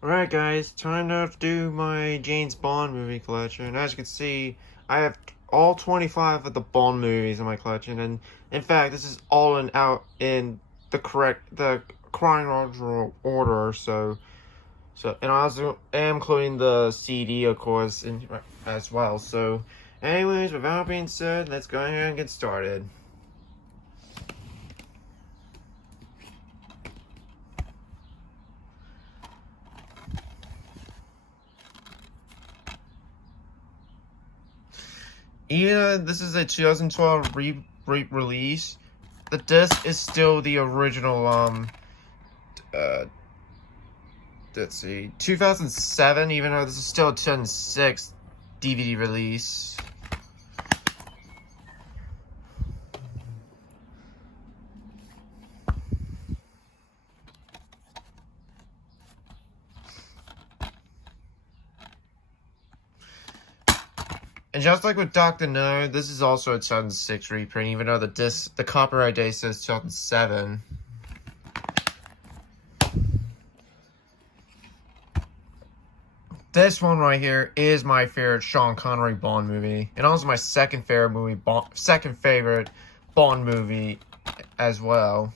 Alright guys, time to do my James Bond movie collection. As you can see, I have all 25 of the Bond movies in my collection, and in fact, this is all in the chronological order, and I also am including the CD, of course, as well. So, anyways, without being said, let's go ahead and get started. Even this is a 2012 release, the disc is still the original, let's see, 2007, even though this is still a 2006 DVD release. And just like with Dr. No, this is also a 2006 reprint, even though the copyright date says 2007. This one right here is my favorite Sean Connery Bond movie, and also my second favorite Bond movie as well.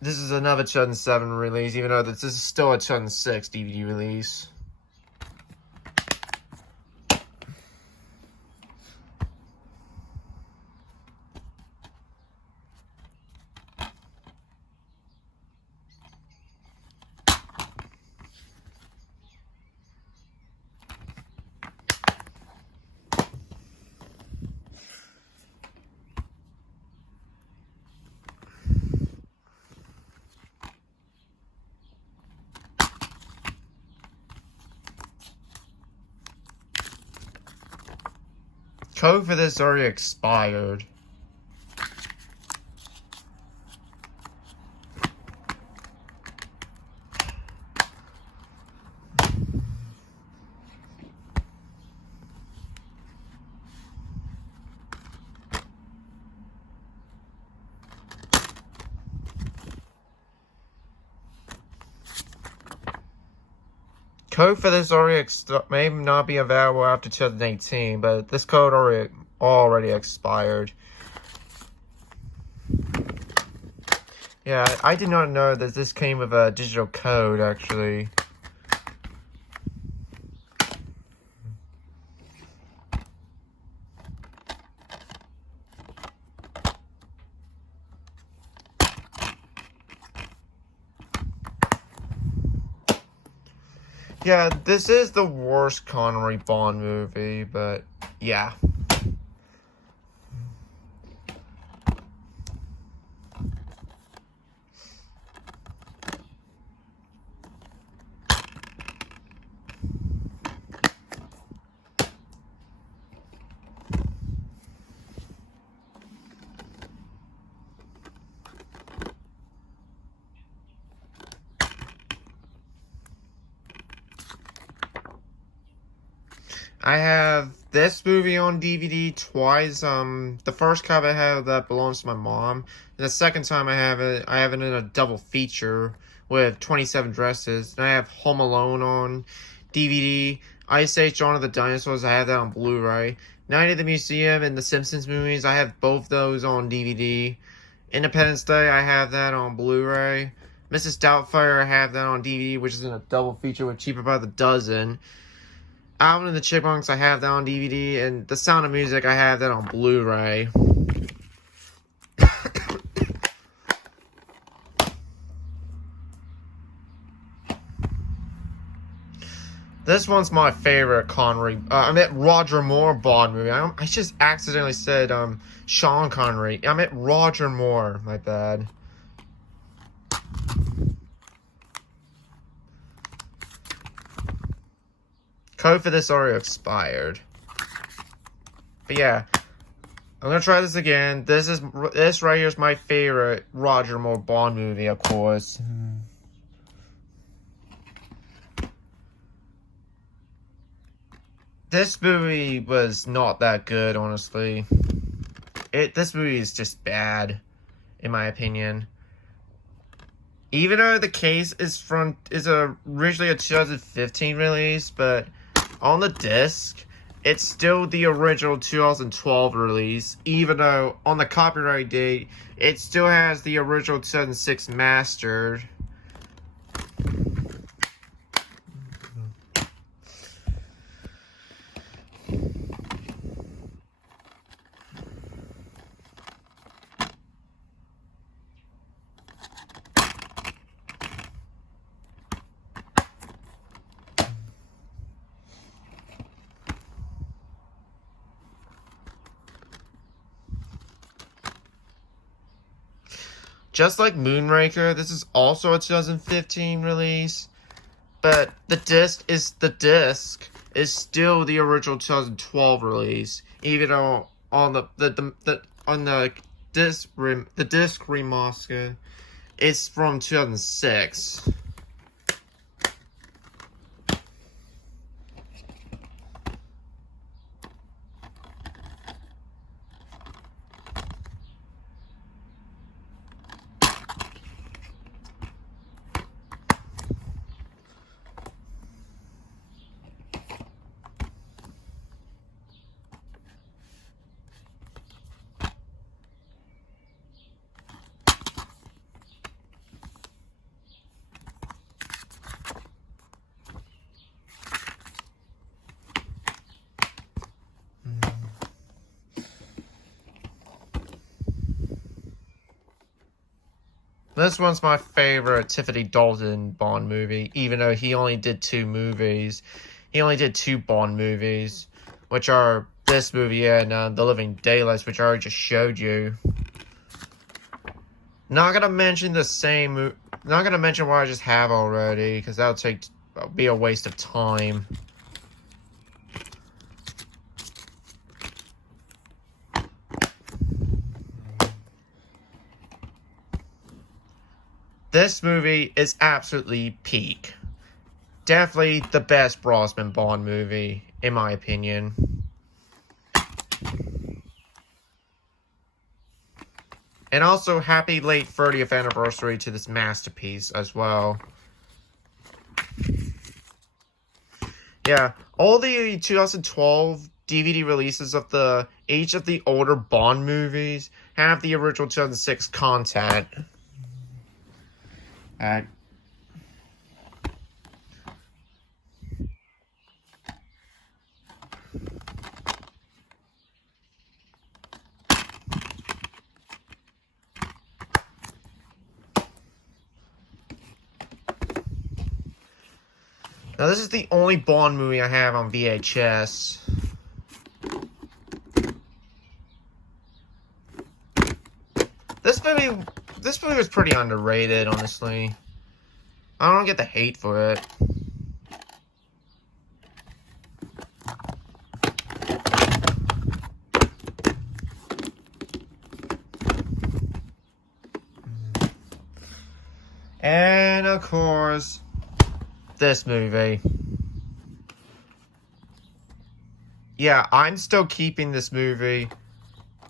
This is another 2007 release, even though this is still a 2006 DVD release. Code for this already expired. Code for this may not be available after 2018, but this code already expired. Yeah, I did not know that this came with a digital code, actually. Yeah, this is the worst Connery Bond movie, but yeah. I have this movie on DVD twice. The first copy I have that belongs to my mom. And the second time I have it in a double feature with 27 dresses. And I have Home Alone on DVD. Ice Age Dawn of the Dinosaurs, I have that on Blu-ray. Night at the Museum and the Simpsons movies, I have both those on DVD. Independence Day, I have that on Blu-ray. Mrs. Doubtfire, I have that on DVD, which is in a double feature with Cheaper by the Dozen. Alvin and the Chipmunks, I have that on DVD, and The Sound of Music, I have that on Blu-ray. This one's my favorite Roger Moore Bond movie. I just accidentally said Sean Connery. I meant Roger Moore, my bad. Code for this already expired. But yeah, I'm gonna try this again. This right here is my favorite Roger Moore Bond movie, of course. This movie was not that good, honestly. This movie is just bad, in my opinion. Even though the case is originally a 2015 release, but on the disc, it's still the original 2012 release. Even though on the copyright date, it still has the original 2006 mastered. Just like Moonraker, this is also a 2015 release, but the disc is still the original 2012 release, even though on the disc remaster is from 2006. This one's my favorite Tiffany Dalton Bond movie, even though he only did 2 movies. He only did 2 Bond movies, which are this movie and The Living Daylights, which I already just showed you. Not gonna mention not gonna mention what I just have already, because that'll be a waste of time. This movie is absolutely peak. Definitely the best Brosnan Bond movie, in my opinion. And also, happy late 30th anniversary to this masterpiece as well. Yeah, all the 2012 DVD releases of each of the older Bond movies have the original 2006 content. Now, this is the only Bond movie I have on VHS. This movie was pretty underrated, honestly. I don't get the hate for it. And, of course, this movie. Yeah, I'm still keeping this movie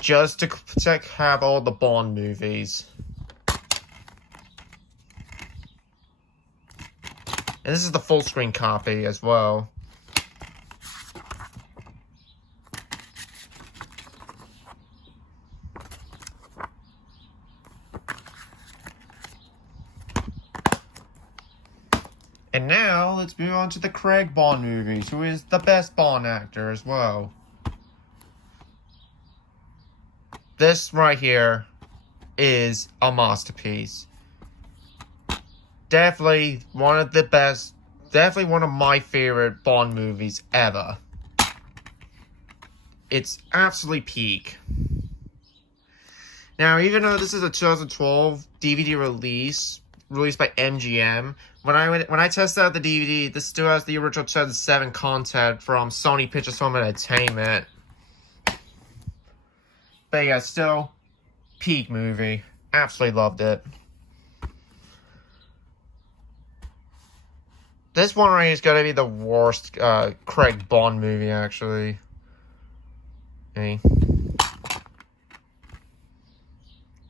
just to have all the Bond movies. And this is the full screen copy as well. And now, let's move on to the Craig Bond movies, who is the best Bond actor as well. This right here is a masterpiece. Definitely one of the best, definitely one of my favorite Bond movies ever. It's absolutely peak. Now, even though this is a 2012 DVD released by MGM, when I tested out the DVD, this still has the original 2007 content from Sony Pictures Home Entertainment. But yeah, still, peak movie. Absolutely loved it. This one right here is gonna be the worst Craig Bond movie, actually. Hey.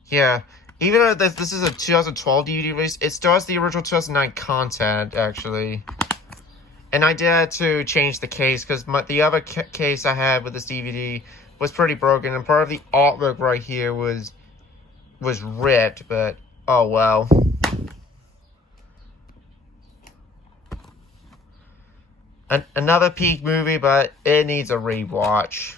Yeah, Even though this is a 2012 DVD release, it still has the original 2009 content, actually. And I did have to change the case, because the other case I had with this DVD was pretty broken, and part of the artwork right here was ripped, but oh well. Another peak movie, but it needs a rewatch.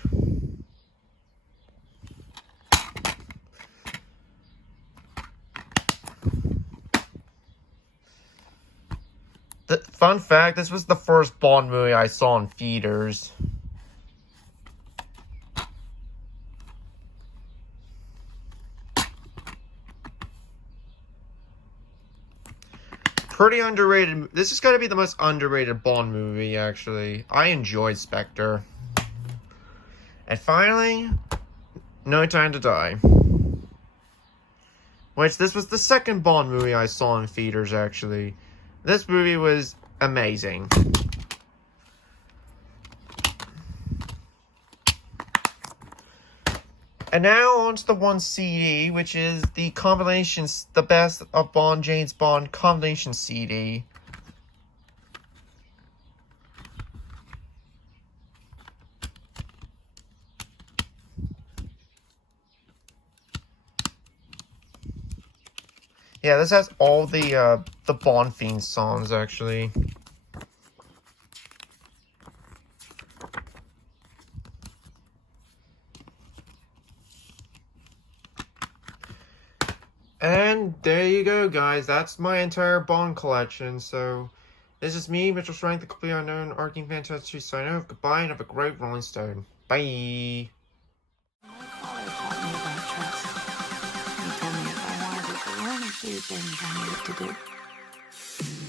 The fun fact, this was the first Bond movie I saw in theaters. Pretty underrated. This is going to be the most underrated Bond movie, actually. I enjoyed Spectre. And finally, No Time to Die. Which, this was the second Bond movie I saw in theaters, actually. This movie was amazing. And now on to the one CD, which is the combinations, the best of Bond, James Bond combination CD. Yeah, this has all the Bond theme songs, actually. And there you go, guys. That's my entire Bond collection. So, this is me, Mitchell Strength, the completely unknown Arcing Fantastic sign off. Goodbye and have a great Rolling Stone. Bye. My father taught me about trust. He told me if I wanted to learn a few things, I needed to do.